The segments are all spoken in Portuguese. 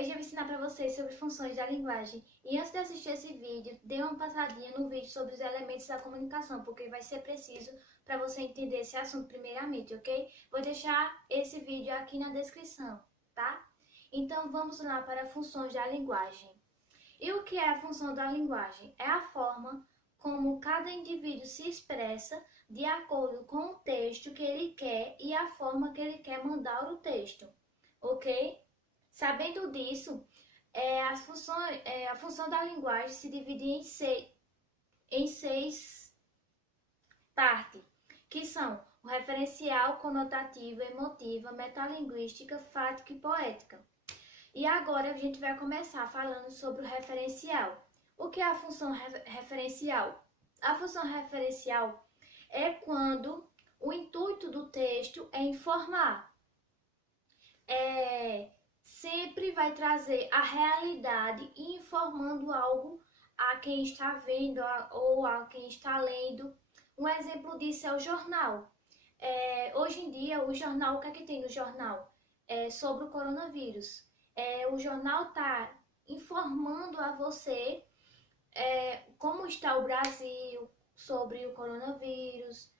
Hoje eu vou ensinar para vocês sobre funções da linguagem. E antes de assistir esse vídeo, dê uma passadinha no vídeo sobre os elementos da comunicação, porque vai ser preciso para você entender esse assunto primeiramente, ok? Vou deixar esse vídeo aqui na descrição, tá? Então vamos lá para funções da linguagem. E o que é a função da linguagem? É a forma como cada indivíduo se expressa de acordo com o texto que ele quer e a forma que ele quer mandar o texto, ok? Sabendo disso, a função da linguagem se divide em seis partes, que são o referencial, conotativa, emotiva, metalinguística, fática e poética. E agora a gente vai começar falando sobre o referencial. O que é a função referencial? A função referencial é quando o intuito do texto é informar. Sempre vai trazer a realidade e informando algo a quem está vendo ou a quem está lendo. Um exemplo disso é o jornal. Hoje em dia, o jornal, o que é que tem no jornal? Sobre o coronavírus. O jornal está informando a você como está o Brasil sobre o coronavírus.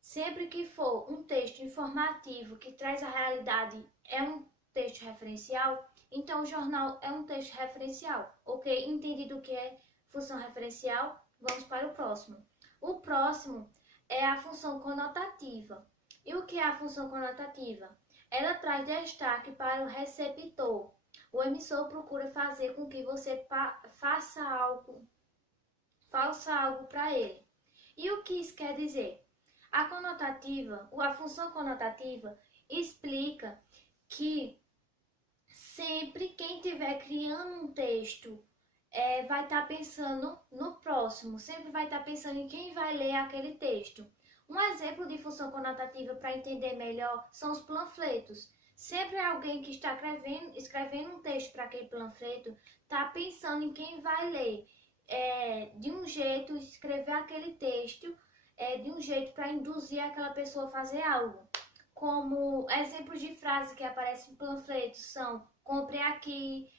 Sempre que for um texto informativo que traz a realidade, é um texto referencial, então o jornal é um texto referencial, ok? Entendido o que é função referencial? Vamos para o próximo. O próximo é a função conotativa. E o que é a função conotativa? Ela traz destaque para o receptor. O emissor procura fazer com que você faça algo para ele. E o que isso quer dizer? A função conotativa explica que sempre quem estiver criando um texto vai estar pensando no próximo, sempre vai estar pensando em quem vai ler aquele texto. Um exemplo de função conotativa para entender melhor são os panfletos. Sempre alguém que está escrevendo um texto para aquele panfleto está pensando em quem vai ler. De um jeito, escrever aquele texto de um jeito para induzir aquela pessoa a fazer algo. Como exemplos de frases que aparecem em panfletos são: compre aqui,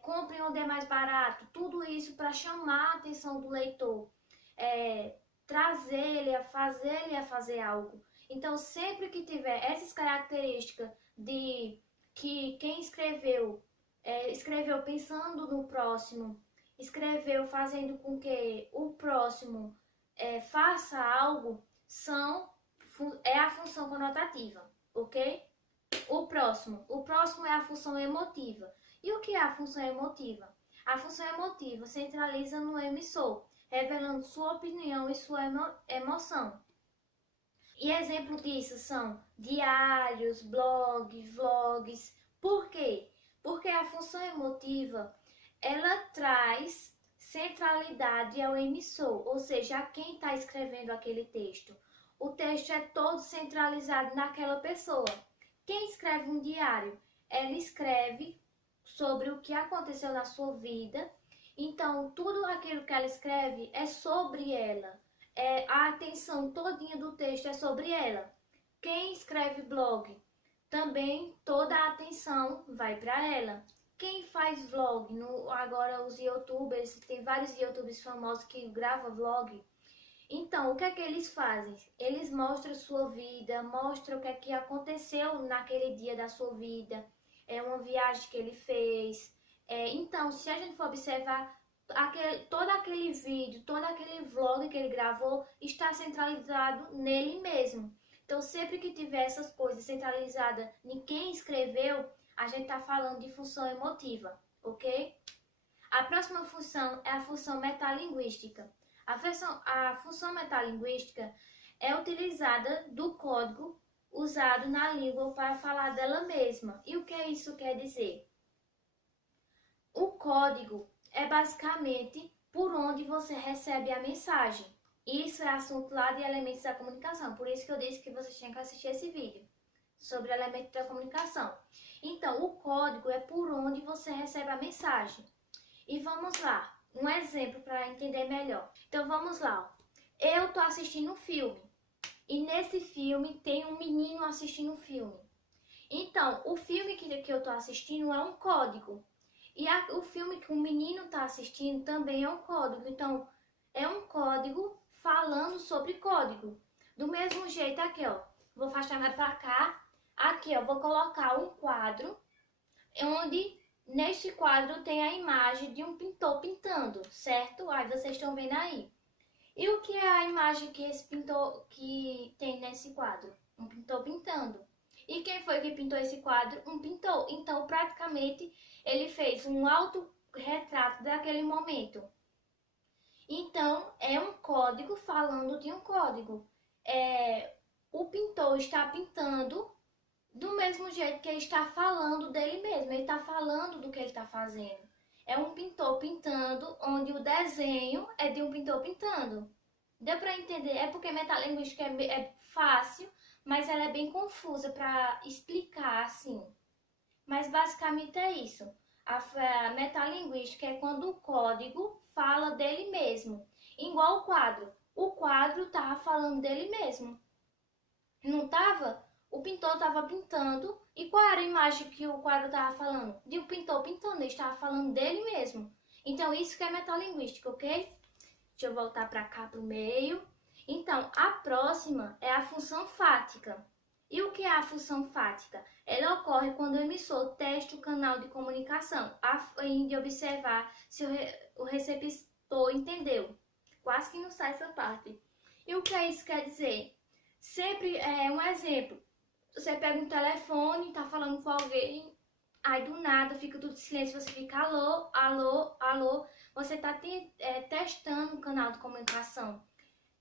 compre onde é mais barato. Tudo isso para chamar a atenção do leitor, trazer ele a fazer algo. Então, sempre que tiver essas características de que quem escreveu pensando no próximo, escreveu fazendo com que o próximo faça algo, é a função conotativa, ok? O próximo é a função emotiva. E o que é a função emotiva? A função emotiva centraliza no emissor, revelando sua opinião e sua emoção. E exemplo disso são diários, blogs, vlogs. Por quê? Porque a função emotiva, ela traz centralidade ao emissor, ou seja, a quem está escrevendo aquele texto. O texto é todo centralizado naquela pessoa. Quem escreve um diário, ela escreve sobre o que aconteceu na sua vida, então tudo aquilo que ela escreve é sobre ela. A atenção todinha do texto é sobre ela. Quem escreve blog, também toda a atenção vai para ela. Quem faz vlog, agora os youtubers, tem vários youtubers famosos que gravam vlog. Então, o que é que eles fazem? Eles mostram sua vida, mostram o que é que aconteceu naquele dia da sua vida, uma viagem que ele fez. Então, se a gente for observar, todo aquele vídeo, todo aquele vlog que ele gravou está centralizado nele mesmo. Então, sempre que tiver essas coisas centralizadas em quem escreveu, a gente está falando de função emotiva, ok? A próxima função é a função metalinguística. A função metalinguística é utilizada do código usado na língua para falar dela mesma. E o que isso quer dizer? O código é basicamente por onde você recebe a mensagem. Isso é assunto lá de elementos da comunicação. Por isso que eu disse que vocês tinham que assistir esse vídeo sobre elementos da comunicação. Então, o código é por onde você recebe a mensagem. E vamos lá, um exemplo para entender melhor. Então, vamos lá. Eu estou assistindo um filme. E nesse filme tem um menino assistindo um filme. Então, o filme que eu estou assistindo é um código. E o filme que o menino está assistindo também é um código. Então, é um código falando sobre código. Do mesmo jeito aqui, ó. Vou afastar mais pra cá. Aqui, ó, vou colocar um quadro onde neste quadro tem a imagem de um pintor pintando, certo? Aí vocês estão vendo aí. E o que é a imagem que esse pintor que tem nesse quadro? Um pintor pintando. E quem foi que pintou esse quadro? Um pintor. Então, praticamente, ele fez um autorretrato daquele momento. Então, é um código falando de um código. O pintor está pintando do mesmo jeito que ele está falando dele mesmo. Ele está falando do que ele está fazendo. É um pintor pintando, onde o desenho é de um pintor pintando. Deu para entender? É porque metalinguística é fácil, mas ela é bem confusa para explicar assim. Mas basicamente é isso. A metalinguística é quando o código fala dele mesmo. Igual o quadro. O quadro estava falando dele mesmo. Não estava? O pintor estava pintando. E qual era a imagem que o quadro estava falando? De um pintor pintando. Ele estava falando dele mesmo. Então, isso que é metalinguística, ok? Deixa eu voltar para cá, para o meio. Então, a próxima é a função fática. E o que é a função fática? Ela ocorre quando o emissor testa o canal de comunicação, a fim de observar se o receptor entendeu. Quase que não sai essa parte. E o que isso quer dizer? Sempre é um exemplo. Você pega um telefone, está falando com alguém, aí do nada fica tudo silêncio, você fica alô, alô, alô. Você está testando o canal de comunicação.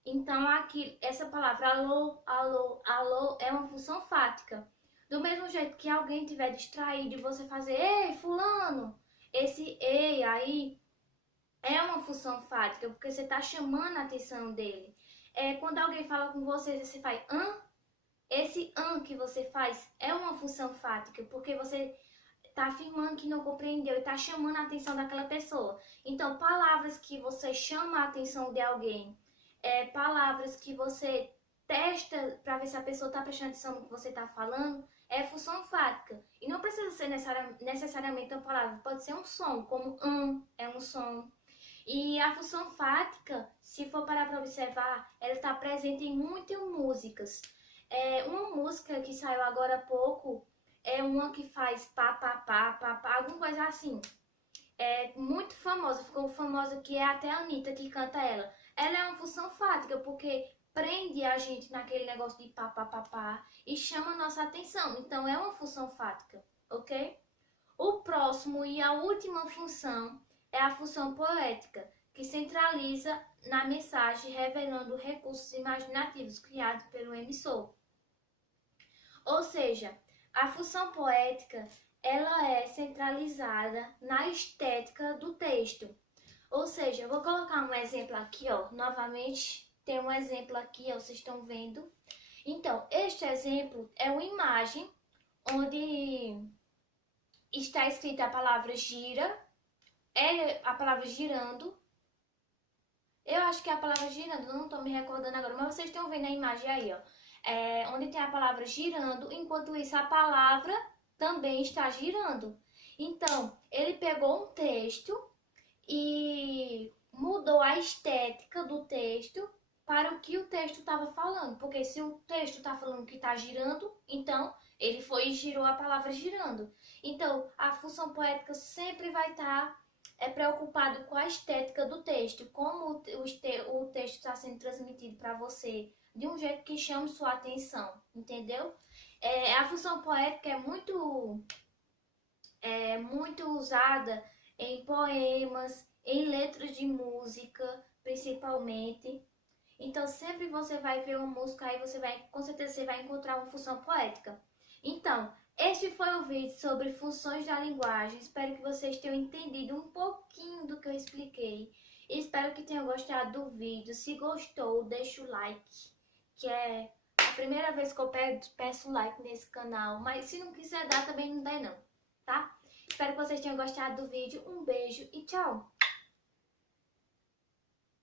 Então, aqui, essa palavra alô, alô, alô é uma função fática. Do mesmo jeito que alguém estiver distraído e você fazer ei, fulano, esse ei aí é uma função fática, porque você está chamando a atenção dele. Quando alguém fala com você, você faz esse que você faz é uma função fática, porque você está afirmando que não compreendeu e está chamando a atenção daquela pessoa. Então, palavras que você chama a atenção de alguém, palavras que você testa para ver se a pessoa está prestando atenção no que você está falando, é função fática. E não precisa ser necessariamente uma palavra, pode ser um som, como é um som. E a função fática, se for parar para observar, ela está presente em muitas músicas. Uma música que saiu agora há pouco é uma que faz pá, pá, pá, pá, pá, alguma coisa assim. É muito famosa, ficou famosa, que é até a Anitta que canta ela. Ela é uma função fática, porque prende a gente naquele negócio de pá, pá, pá, pá e chama a nossa atenção. Então, é uma função fática, ok? O próximo e a última função é a função poética, que centraliza na mensagem, revelando recursos imaginativos criados pelo emissor. Ou seja, a função poética ela é centralizada na estética do texto. Ou seja, eu vou colocar um exemplo aqui, ó. Novamente, tem um exemplo aqui, ó, vocês estão vendo. Então, este exemplo é uma imagem onde está escrita a palavra gira, é a palavra girando. Eu acho que é a palavra girando, não estou me recordando agora, mas vocês estão vendo a imagem aí, ó. Onde tem a palavra girando, enquanto isso a palavra também está girando. Então, ele pegou um texto e mudou a estética do texto para o que o texto estava falando. Porque se o texto está falando que está girando, então ele foi e girou a palavra girando. Então, a função poética sempre vai estar preocupado com a estética do texto, como o texto está sendo transmitido para você de um jeito que chame sua atenção, entendeu? A função poética é muito usada em poemas, em letras de música, principalmente. Então, sempre você vai ver uma música aí, com certeza você vai encontrar uma função poética. Então, este foi o vídeo sobre funções da linguagem. Espero que vocês tenham entendido um pouquinho do que eu expliquei. Espero que tenham gostado do vídeo. Se gostou, deixa o like, que é a primeira vez que eu peço like nesse canal. Mas se não quiser dar, também não dá não, tá? Espero que vocês tenham gostado do vídeo. Um beijo e tchau!